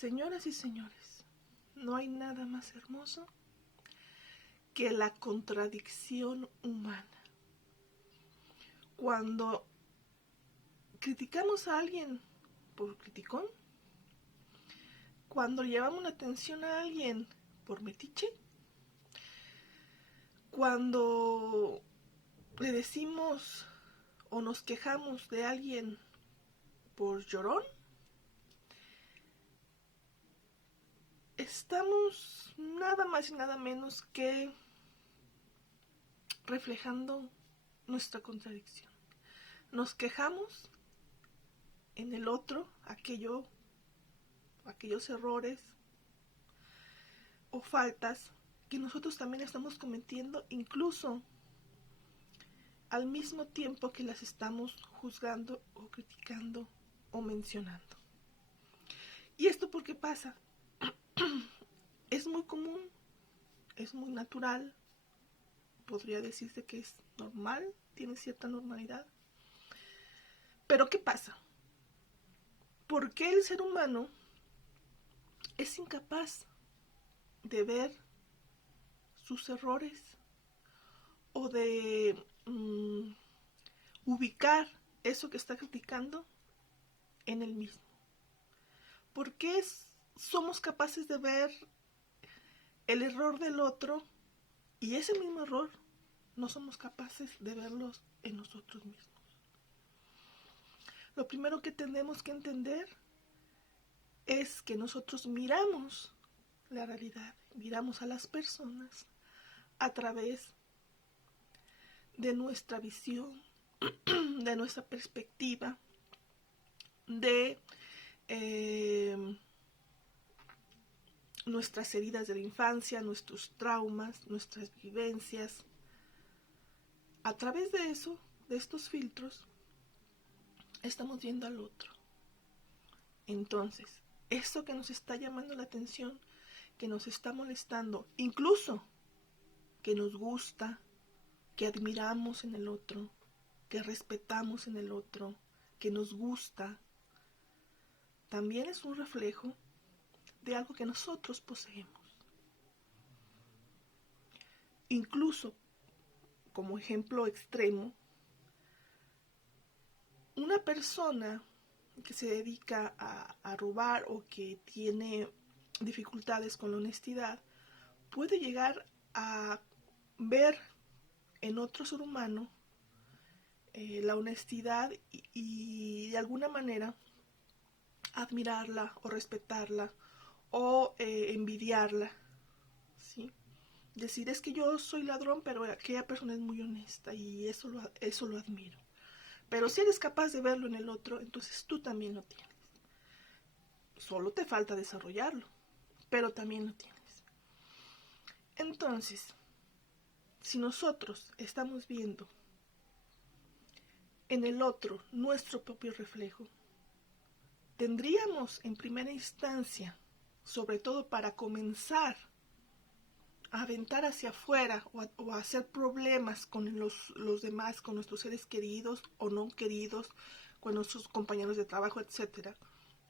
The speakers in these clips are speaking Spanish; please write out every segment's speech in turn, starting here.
Señoras y señores, no hay nada más hermoso que la contradicción humana. Cuando criticamos a alguien por criticón, cuando llevamos la atención a alguien por metiche, cuando le decimos o nos quejamos de alguien por llorón, estamos nada más y nada menos que reflejando nuestra contradicción. Nos quejamos en el otro aquellos errores o faltas que nosotros también estamos cometiendo, incluso al mismo tiempo que las estamos juzgando o criticando o mencionando. ¿Y esto por qué pasa? Es muy común, es muy natural, podría decirse que es normal, tiene cierta normalidad. Pero ¿qué pasa? ¿Por qué el ser humano es incapaz de ver sus errores o de ubicar eso que está criticando en él mismo? ¿Por qué somos capaces de ver el error del otro y ese mismo error no somos capaces de verlos en nosotros mismos? Lo primero que tenemos que entender es que nosotros miramos la realidad, miramos a las personas a través de nuestra visión, de nuestra perspectiva, de nuestras heridas de la infancia, nuestros traumas, nuestras vivencias. A través de eso, de estos filtros, estamos viendo al otro. Entonces, eso que nos está llamando la atención, que nos está molestando, incluso que nos gusta, que admiramos en el otro, que respetamos en el otro, que nos gusta, también es un reflejo de algo que nosotros poseemos. Incluso, como ejemplo extremo, una persona que se dedica a robar o que tiene dificultades con la honestidad puede llegar a ver en otro ser humano la honestidad y de alguna manera admirarla o respetarla o envidiarla, ¿sí? Decir, es que yo soy ladrón, pero aquella persona es muy honesta y eso lo admiro. Pero si eres capaz de verlo en el otro, entonces tú también lo tienes. Solo te falta desarrollarlo, pero también lo tienes. Entonces, si nosotros estamos viendo en el otro nuestro propio reflejo, tendríamos en primera instancia, sobre todo para comenzar a aventar hacia afuera o a hacer problemas con los demás, con nuestros seres queridos o no queridos, con nuestros compañeros de trabajo, etc.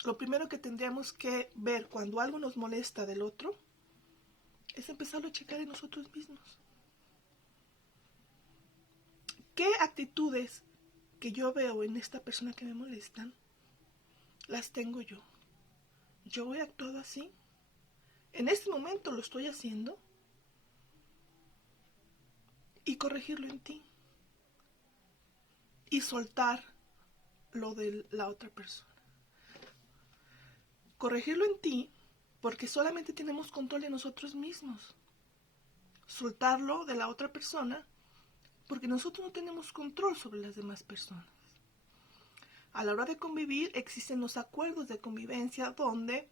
Lo primero que tendríamos que ver cuando algo nos molesta del otro es empezarlo a checar en nosotros mismos. ¿Qué actitudes que yo veo en esta persona que me molestan las tengo yo? ¿Yo he actuado así? ¿En este momento lo estoy haciendo? Y corregirlo en ti. Y soltar lo de la otra persona. Corregirlo en ti porque solamente tenemos control de nosotros mismos. Soltarlo de la otra persona porque nosotros no tenemos control sobre las demás personas. A la hora de convivir existen los acuerdos de convivencia donde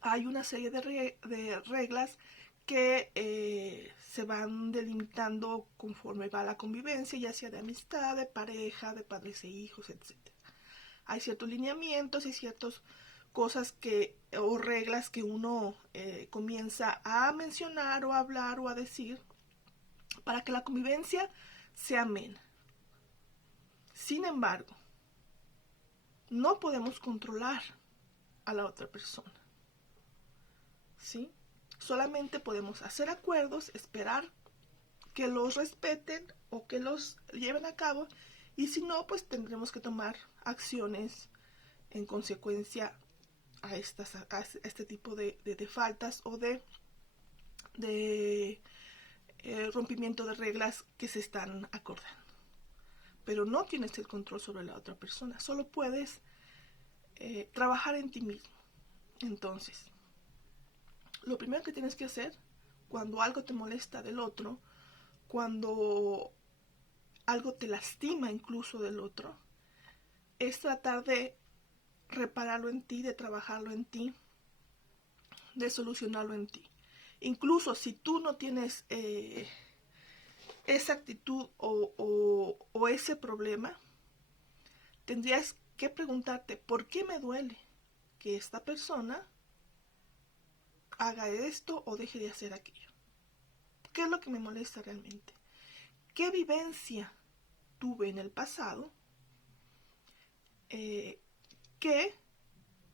hay una serie de reglas que se van delimitando conforme va la convivencia, ya sea de amistad, de pareja, de padres e hijos, etc. Hay ciertos lineamientos y ciertas cosas o reglas que uno comienza a mencionar o a hablar o a decir para que la convivencia sea amena. Sin embargo, no podemos controlar a la otra persona, ¿sí? Solamente podemos hacer acuerdos, esperar que los respeten o que los lleven a cabo, y si no, pues tendremos que tomar acciones en consecuencia a este tipo de faltas o de rompimiento de reglas que se están acordando. Pero no tienes el control sobre la otra persona, solo puedes trabajar en ti mismo. Entonces, lo primero que tienes que hacer cuando algo te molesta del otro, cuando algo te lastima incluso del otro, es tratar de repararlo en ti, de trabajarlo en ti, de solucionarlo en ti. Incluso si tú no tienes esa actitud o ese problema, tendrías que preguntarte, ¿por qué me duele que esta persona haga esto o deje de hacer aquello? ¿Qué es lo que me molesta realmente? ¿Qué vivencia tuve en el pasado que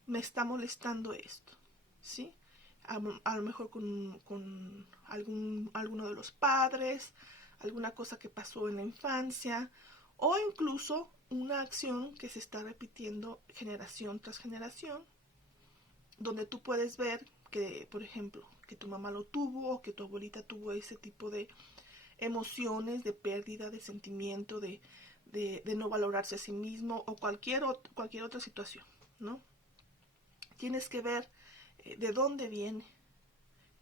me está molestando esto? ¿Sí? A lo mejor con alguno de los padres, alguna cosa que pasó en la infancia, o incluso una acción que se está repitiendo generación tras generación, donde tú puedes ver que, por ejemplo, que tu mamá lo tuvo o que tu abuelita tuvo ese tipo de emociones, de pérdida, de sentimiento, de no valorarse a sí mismo o cualquier otra situación, ¿no? Tienes que ver de dónde viene,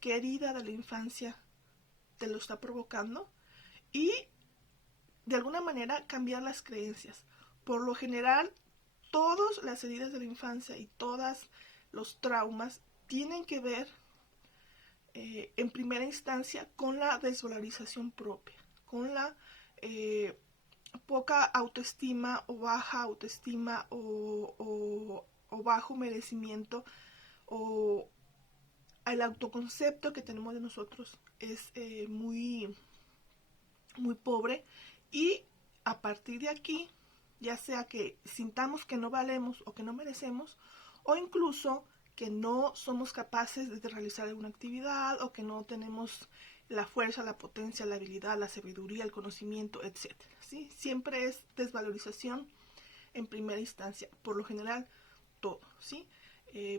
qué herida de la infancia te lo está provocando y de alguna manera cambiar las creencias. Por lo general, todas las heridas de la infancia y todos los traumas tienen que ver en primera instancia con la desvalorización propia, con la poca autoestima o baja autoestima o bajo merecimiento, o el autoconcepto que tenemos de nosotros es muy, muy pobre, y a partir de aquí, ya sea que sintamos que no valemos o que no merecemos, o incluso que no somos capaces de realizar alguna actividad o que no tenemos la fuerza, la potencia, la habilidad, la sabiduría, el conocimiento, etc. ¿Sí? Siempre es desvalorización en primera instancia, por lo general todo. ¿Sí?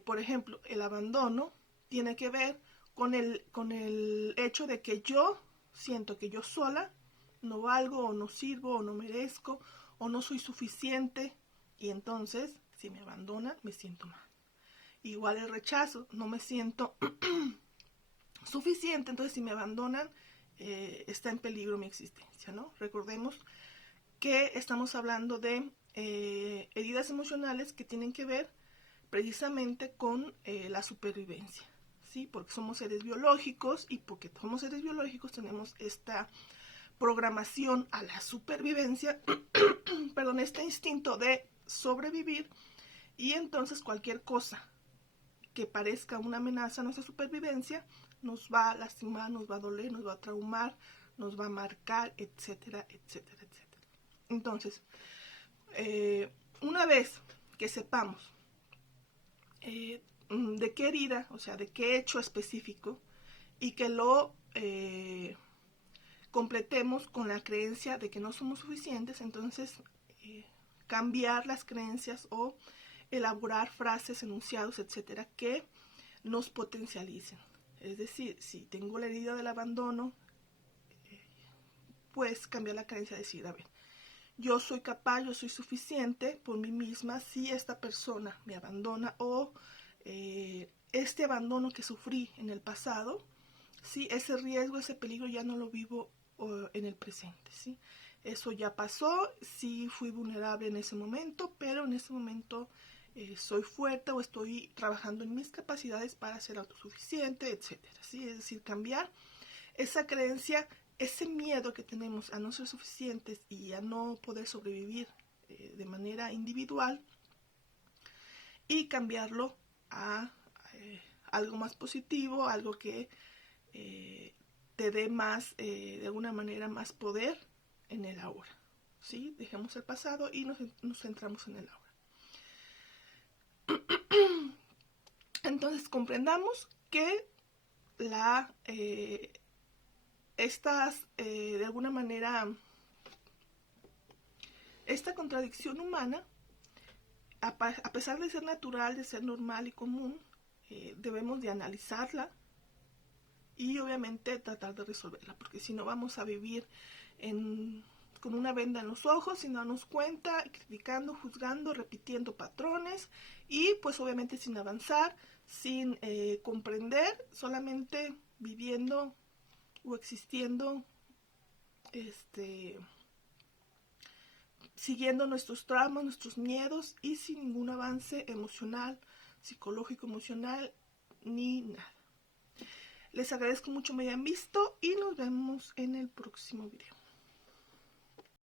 Por ejemplo, el abandono tiene que ver con el hecho de que yo siento que yo sola no valgo o no sirvo o no merezco o no soy suficiente, y entonces si me abandonan me siento mal. Igual el rechazo, no me siento suficiente, entonces si me abandonan está en peligro mi existencia, ¿no? Recordemos que estamos hablando de heridas emocionales que tienen que ver precisamente con la supervivencia, ¿sí? Porque somos seres biológicos y porque somos seres biológicos tenemos esta programación a la supervivencia, perdón, este instinto de sobrevivir, y entonces cualquier cosa que parezca una amenaza a nuestra supervivencia nos va a lastimar, nos va a doler, nos va a traumar, nos va a marcar, etcétera, etcétera, etcétera. Entonces, una vez que sepamos de qué herida, o sea, de qué hecho específico, y que lo completemos con la creencia de que no somos suficientes, entonces cambiar las creencias o elaborar frases, enunciados, etcétera, que nos potencialicen. Es decir, si tengo la herida del abandono, pues cambiar la creencia, decir, a ver, yo soy capaz, yo soy suficiente por mí misma si esta persona me abandona, o este abandono que sufrí en el pasado, ¿sí? Ese riesgo, ese peligro ya no lo vivo en el presente, ¿sí? Eso ya pasó, sí fui vulnerable en ese momento, pero en ese momento soy fuerte o estoy trabajando en mis capacidades para ser autosuficiente, etcétera, ¿sí? Es decir, cambiar esa creencia, ese miedo que tenemos a no ser suficientes y a no poder sobrevivir de manera individual, y cambiarlo a algo más positivo, algo que te dé más, de alguna manera, más poder en el ahora. ¿Sí? Dejemos el pasado y nos centramos en el ahora. Entonces comprendamos que de alguna manera, esta contradicción humana, a pesar de ser natural, de ser normal y común, debemos de analizarla y obviamente tratar de resolverla, porque si no vamos a vivir con una venda en los ojos, sin darnos cuenta, criticando, juzgando, repitiendo patrones y pues obviamente sin avanzar, sin comprender, solamente viviendo o existiendo, siguiendo nuestros traumas, nuestros miedos y sin ningún avance emocional, psicológico, emocional, ni nada. Les agradezco mucho me hayan visto y nos vemos en el próximo video.